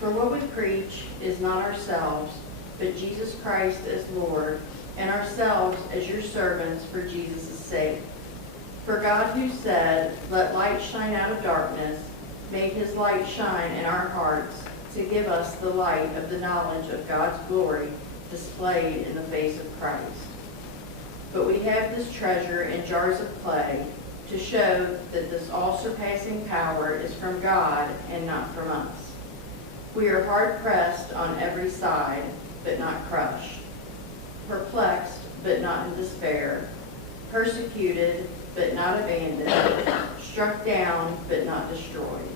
For what we preach is not ourselves, but Jesus Christ as Lord, and ourselves as your servants for Jesus' sake. For God, who said, "Let light shine out of darkness," made his light shine in our hearts to give us the light of the knowledge of God's glory displayed in the face of Christ. But we have this treasure in jars of clay to show that this all-surpassing power is from God and not from us. We are hard-pressed on every side, but not crushed, perplexed, but not in despair, persecuted, but not abandoned, struck down, but not destroyed.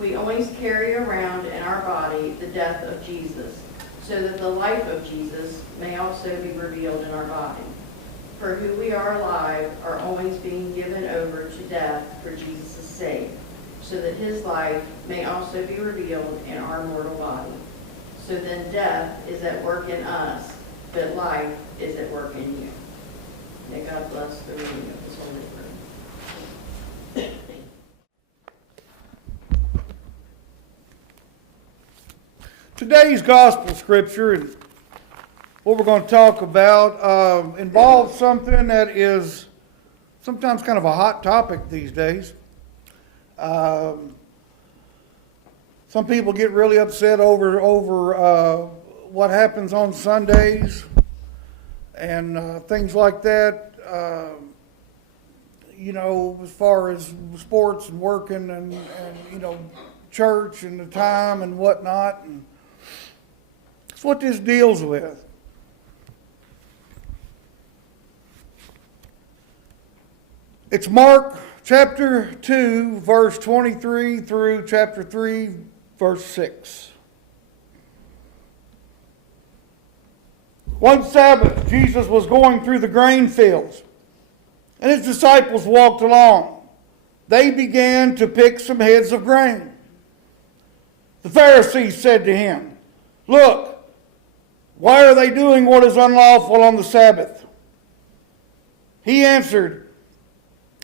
We always carry around in our body the death of Jesus, so that the life of Jesus may also be revealed in our body. For who we are alive are always being given over to death for Jesus' sake, so that his life may also be revealed in our mortal body. So then death is at work in us, but life is at work in you. May God bless the reading of his holy word. Today's gospel scripture and what we're going to talk about involves something that is sometimes kind of a hot topic these days. Some people get really upset over what happens on Sundays and things like that. As far as sports and working and church and the time and whatnot. And that's what this deals with. It's Mark chapter 2, verse 23 through chapter 3, verse 6. One Sabbath, Jesus was going through the grain fields, and his disciples walked along. They began to pick some heads of grain. The Pharisees said to him, "Look, why are they doing what is unlawful on the Sabbath?" He answered,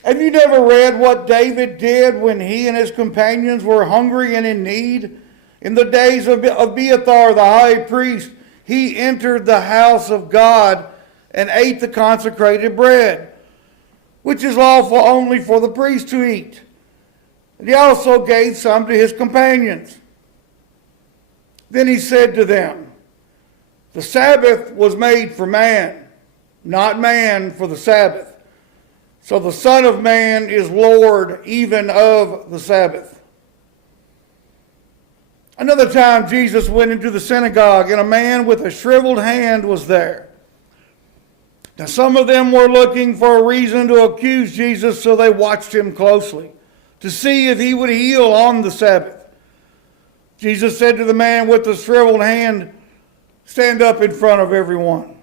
"Have you never read what David did when he and his companions were hungry and in need? In the days of Abiathar the high priest, he entered the house of God and ate the consecrated bread, which is lawful only for the priest to eat. And he also gave some to his companions." Then he said to them, "The Sabbath was made for man, not man for the Sabbath. So the Son of Man is Lord even of the Sabbath." Another time Jesus went into the synagogue, and a man with a shriveled hand was there. Now some of them were looking for a reason to accuse Jesus, so they watched him closely to see if he would heal on the Sabbath. Jesus said to the man with the shriveled hand, "Stand up in front of everyone."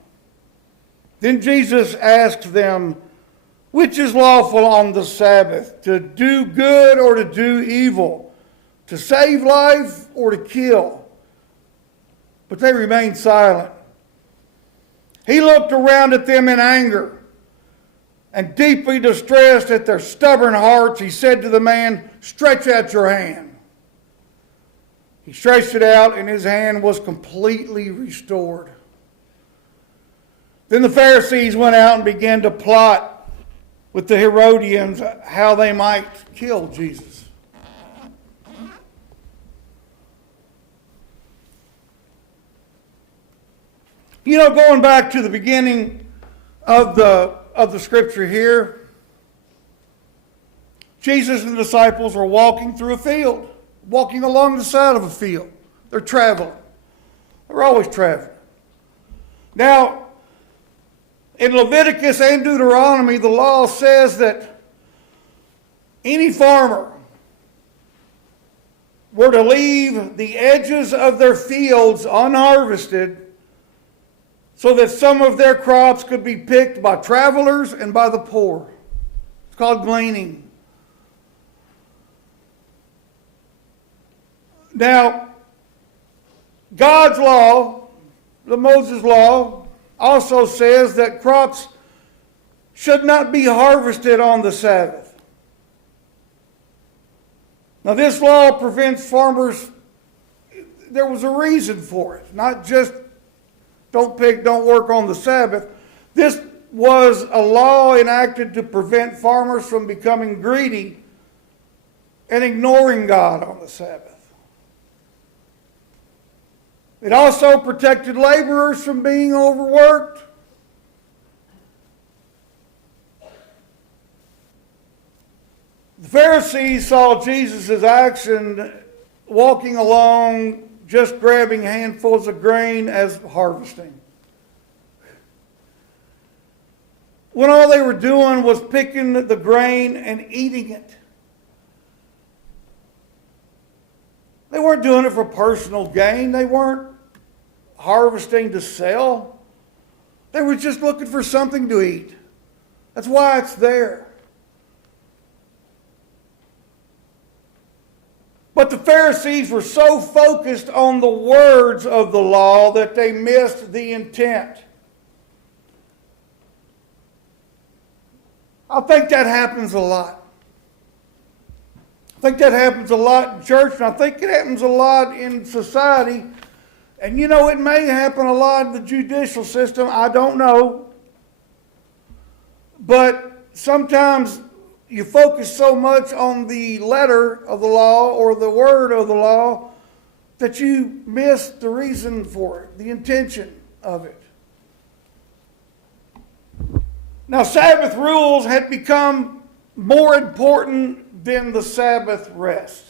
Then Jesus asked them, "Which is lawful on the Sabbath, to do good or to do evil, to save life or to kill?" But they remained silent. He looked around at them in anger, and deeply distressed at their stubborn hearts, he said to the man, "Stretch out your hand." He stretched it out, and his hand was completely restored. Then the Pharisees went out and began to plot with the Herodians how they might kill Jesus. Going back to the beginning of the scripture here, Jesus and the disciples were walking through a field, walking along the side of a field. They're traveling. They're always traveling. Now, in Leviticus and Deuteronomy, the law says that any farmer were to leave the edges of their fields unharvested so that some of their crops could be picked by travelers and by the poor. It's called gleaning. Now, God's law, the Moses law, also says that crops should not be harvested on the Sabbath. Now, this law prevents farmers, there was a reason for it. Not just don't work on the Sabbath. This was a law enacted to prevent farmers from becoming greedy and ignoring God on the Sabbath. It also protected laborers from being overworked. The Pharisees saw Jesus' action walking along, just grabbing handfuls of grain as harvesting, when all they were doing was picking the grain and eating it. They weren't doing it for personal gain. They weren't harvesting to sell. They were just looking for something to eat. That's why it's there. But the Pharisees were so focused on the words of the law that they missed the intent. I think that happens a lot. I think that happens a lot in church, and I think it happens a lot in society. And you know, it may happen a lot in the judicial system. I don't know. But sometimes you focus so much on the letter of the law or the word of the law that you miss the reason for it, the intention of it. Now, Sabbath rules had become more important than the Sabbath rest.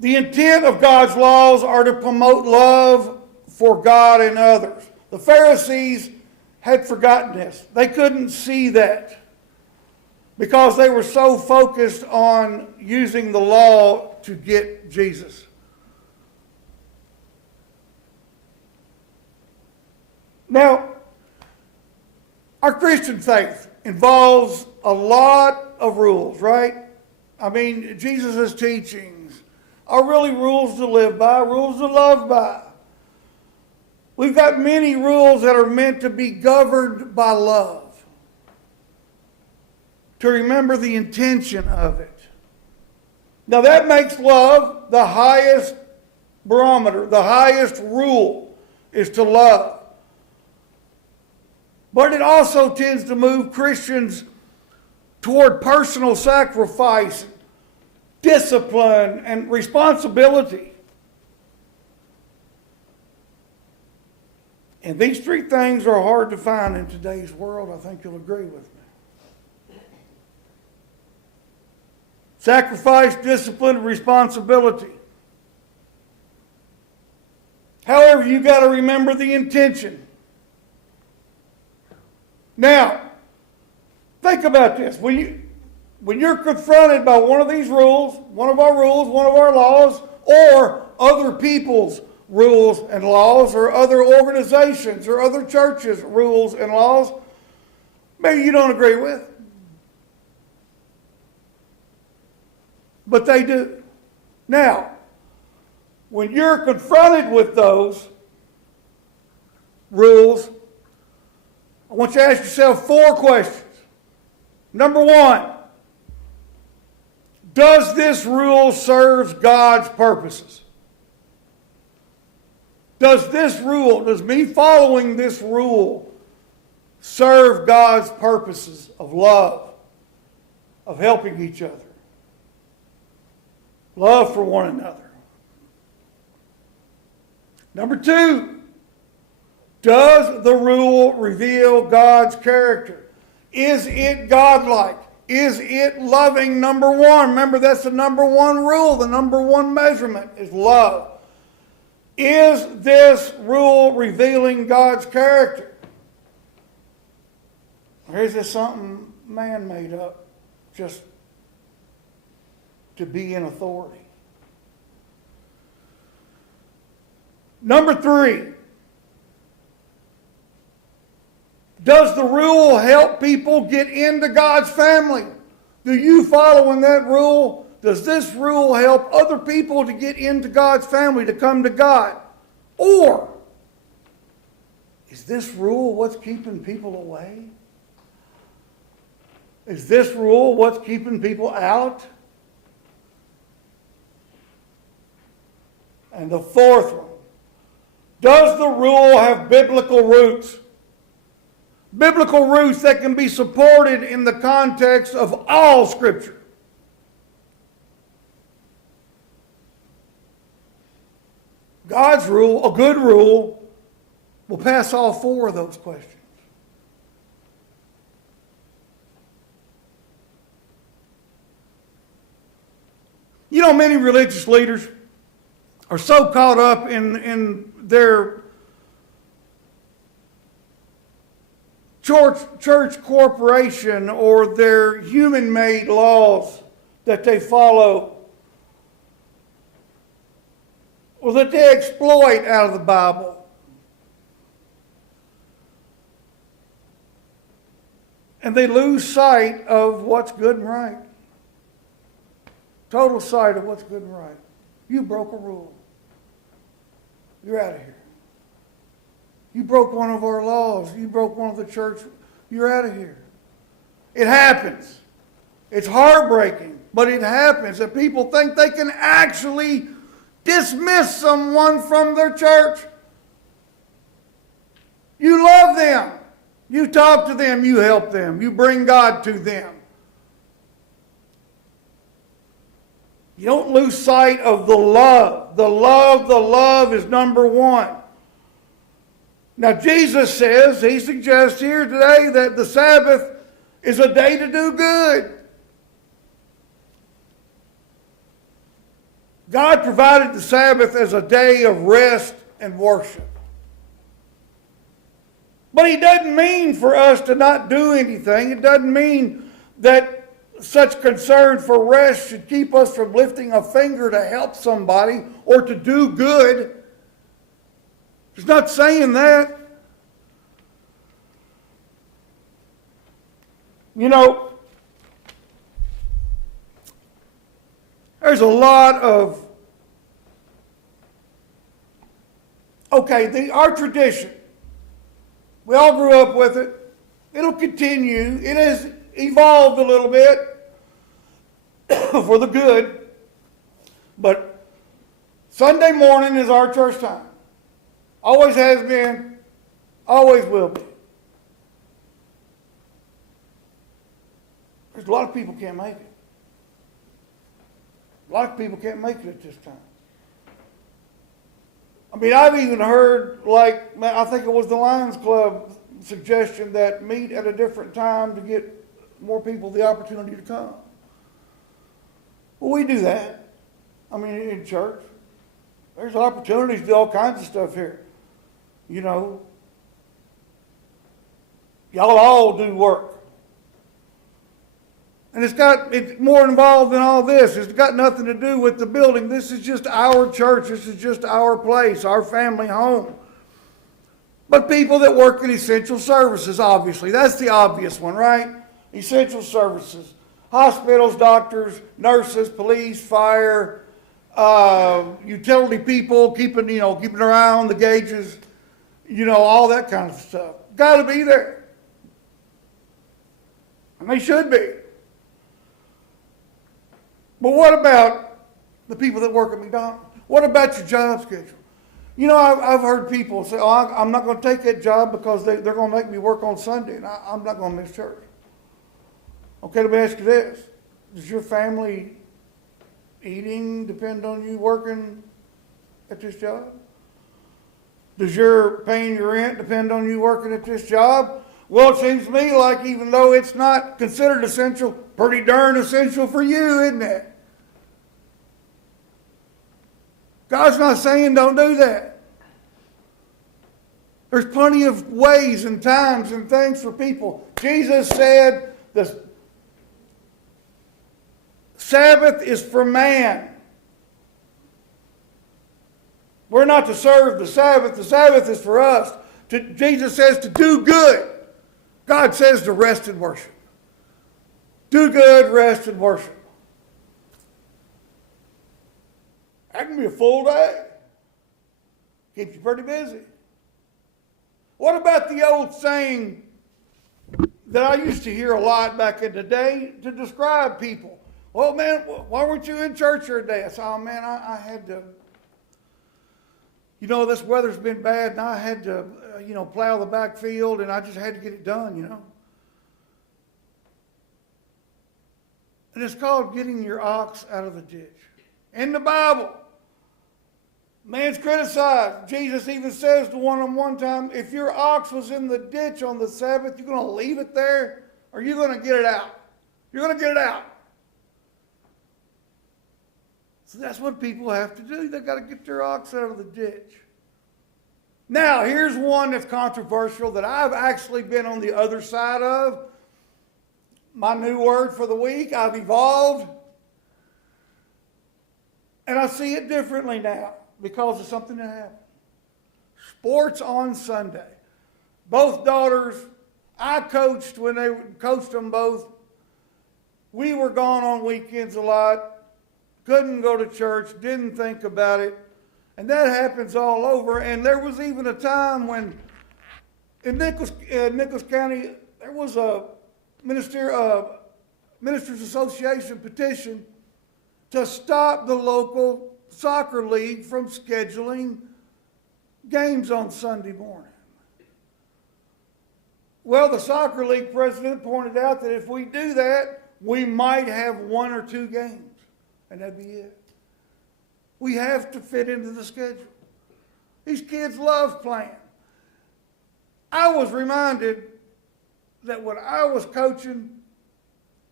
The intent of God's laws are to promote love for God and others. The Pharisees had forgotten this. They couldn't see that because they were so focused on using the law to get Jesus. Now, our Christian faith involves a lot of rules, right? I mean, Jesus' teachings are really rules to live by, rules to love by. We've got many rules that are meant to be governed by love, to remember the intention of it. Now that makes love the highest barometer, the highest rule is to love. But it also tends to move Christians toward personal sacrifice, discipline, and responsibility. And these three things are hard to find in today's world. I think you'll agree with me. Sacrifice, discipline, and responsibility. However, you've got to remember the intention. Now, think about this. When you're confronted by one of these rules, one of our laws, or other people's rules and laws, or other organizations or other churches' rules and laws, maybe you don't agree with, but they do. Now, when you're confronted with those rules, I want you to ask yourself 4 questions. Number 1, does this rule serve God's purposes? Does me following this rule serve God's purposes of love, of helping each other, love for one another? Number 2, does the rule reveal God's character? Is it godlike? Is it loving? Number 1. Remember, that's the number 1 rule. The number 1 measurement is love. Is this rule revealing God's character? Or is this something man made up just to be in authority? Number 3, does the rule help people get into God's family? Do you following that rule? Does this rule help other people to get into God's family, to come to God? Or is this rule what's keeping people away? Is this rule what's keeping people out? And the fourth one, does the rule have biblical roots? Biblical roots that can be supported in the context of all Scripture. God's rule, a good rule, will pass all four of those questions. You know, many religious leaders are so caught up in their church corporation or their human-made laws that they follow or that they exploit out of the Bible. And they lose sight of what's good and right. Total sight of what's good and right. You broke a rule. You're out of here. You broke one of our laws. You broke one of the church. You're out of here. It happens. It's heartbreaking, but it happens that people think they can actually dismiss someone from their church. You love them. You talk to them. You help them. You bring God to them. You don't lose sight of the love. The love is number one. Now, Jesus says, he suggests here today that the Sabbath is a day to do good. God provided the Sabbath as a day of rest and worship. But he doesn't mean for us to not do anything. It doesn't mean that such concern for rest should keep us from lifting a finger to help somebody or to do good. He's not saying that. You know, there's a lot of, our tradition. We all grew up with it. It'll continue. It has evolved a little bit for the good. But Sunday morning is our church time. Always has been, always will be. There's a lot of people can't make it. A lot of people can't make it at this time. I mean, I've even heard, I think it was the Lions Club suggestion that meet at a different time to get more people the opportunity to come. Well, we do that. I mean, in church. There's opportunities to do all kinds of stuff here. You know, y'all all do work. And it's more involved than all this. It's got nothing to do with the building. This is just our church. This is just our place, our family home. But people that work in essential services, obviously. That's the obvious one, right? Essential services. Hospitals, doctors, nurses, police, fire, utility people, keeping their eye on the gauges, all that kind of stuff. Got to be there. And they should be. But what about the people that work at McDonald's? What about your job schedule? You know, I've heard people say, I'm not going to take that job because they're going to make me work on Sunday, and I'm not going to miss church. Okay, let me ask you this. Does your family eating depend on you working at this job? Does your paying your rent depend on you working at this job? Well, it seems to me like even though it's not considered essential, pretty darn essential for you, isn't it? God's not saying don't do that. There's plenty of ways and times and things for people. Jesus said the Sabbath is for man. We're not to serve the Sabbath. The Sabbath is for us. Jesus says to do good. God says to rest and worship. Do good, rest, and worship. That can be a full day. Keeps you pretty busy. What about the old saying that I used to hear a lot back in the day to describe people? Well, man, why weren't you in church every day? I said, oh, man, I had to this weather's been bad and I had to, plow the backfield and I just had to get it done. And it's called getting your ox out of the ditch. In the Bible, man's criticized. Jesus even says to one time, if your ox was in the ditch on the Sabbath, you're going to leave it there or you're going to get it out. You're going to get it out. So that's what people have to do. They've got to get their ox out of the ditch. Now, here's one that's controversial that I've actually been on the other side of. My new word for the week, I've evolved. And I see it differently now because of something that happened. Sports on Sunday. Both daughters, I coached when they coached them both. We were gone on weekends a lot. Couldn't go to church, didn't think about it. And that happens all over. And there was even a time when in Nichols County, there was a Ministers Association petition to stop the local soccer league from scheduling games on Sunday morning. Well, the soccer league president pointed out that if we do that, we might have 1 or 2 games, and that'd be it. We have to fit into the schedule. These kids love playing. I was reminded that when I was coaching,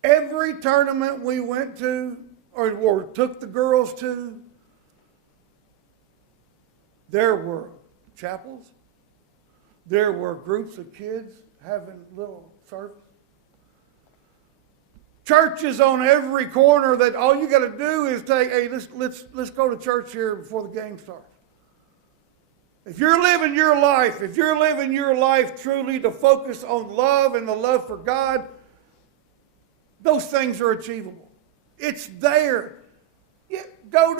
every tournament we went to or took the girls to, there were chapels, there were groups of kids having little service. Churches on every corner that all you got to do is let's go to church here before the game starts. If you're living your life truly to focus on love and the love for God, those things are achievable. It's there. Yeah, go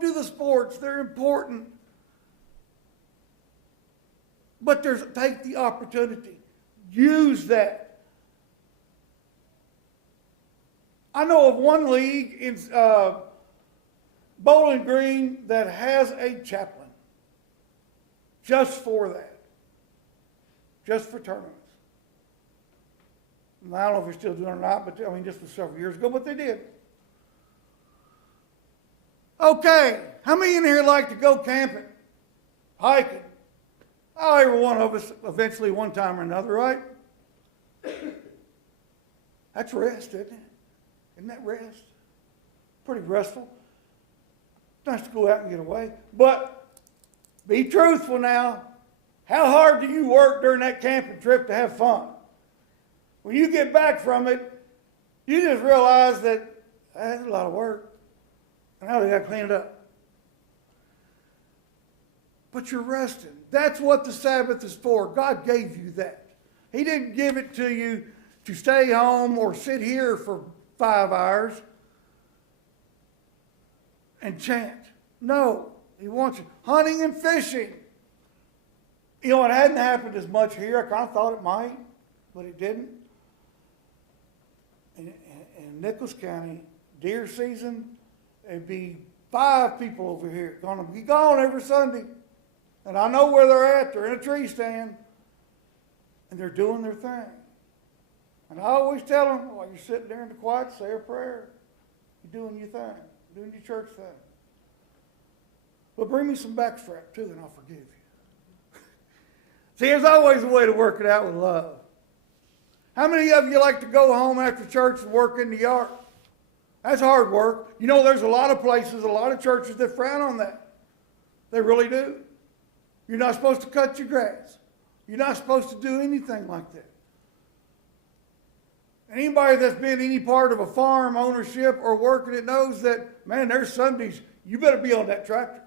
do the sports. They're important. But take the opportunity. Use that. I know of one league in Bowling Green that has a chaplain. Just for that. Just for tournaments. And I don't know if they're still doing it or not, but just for several years ago, but they did. Okay, how many in here like to go camping? Hiking? Oh, every one of us eventually one time or another, right? That's rest, isn't it? Isn't that rest? Pretty restful. Nice to go out and get away. But be truthful now. How hard do you work during that camping trip to have fun? When you get back from it, you just realize that that's a lot of work. And now we got to clean it up. But you're resting. That's what the Sabbath is for. God gave you that. He didn't give it to you to stay home or sit here for 5 hours and chant. No. He wants you. Hunting and fishing. It hadn't happened as much here. I kind of thought it might, but it didn't. In Nichols County, deer season, there'd be 5 people over here going to be gone every Sunday. And I know where they're at. They're in a tree stand. And they're doing their thing. And I always tell them, while you're sitting there in the quiet, say a prayer. You're doing your thing. You're doing your church thing. But bring me some backstrap too, and I'll forgive you. See, there's always a way to work it out with love. How many of you like to go home after church and work in the yard? That's hard work. There's a lot of places, a lot of churches that frown on that. They really do. You're not supposed to cut your grass. You're not supposed to do anything like that. Anybody that's been any part of a farm ownership or working it knows that, man, there's Sundays, you better be on that tractor.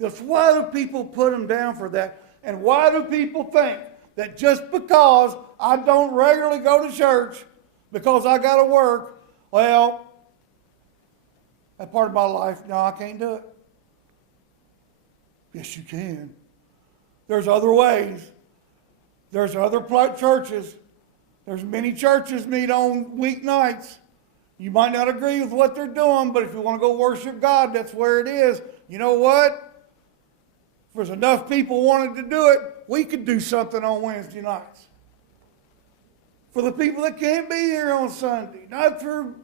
Just why do people put them down for that? And why do people think that just because I don't regularly go to church because I got to work, well, that part of my life, no, I can't do it. Yes, you can. There's other ways. There's other churches. There's many churches meet on weeknights. You might not agree with what they're doing, but if you want to go worship God, that's where it is. You know what? If there's enough people wanting to do it, we could do something on Wednesday nights. For the people that can't be here on Sunday. Not for,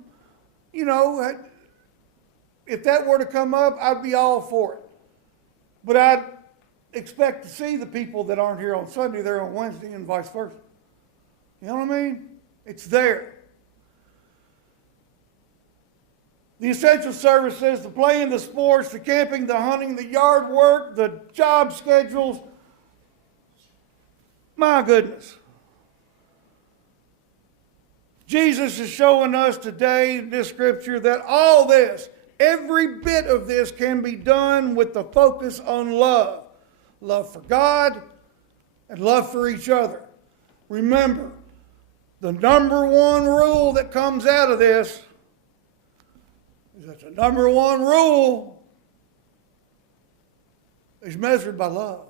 if that were to come up, I'd be all for it. But I'd expect to see the people that aren't here on Sunday there on Wednesday and vice versa. You know what I mean? It's there. The essential services, the playing, the sports, the camping, the hunting, the yard work, the job schedules. My goodness. Jesus is showing us today in this scripture that all this, every bit of this can be done with the focus on love. Love for God and love for each other. Remember, the number one rule that comes out of this is that the number one rule is measured by love.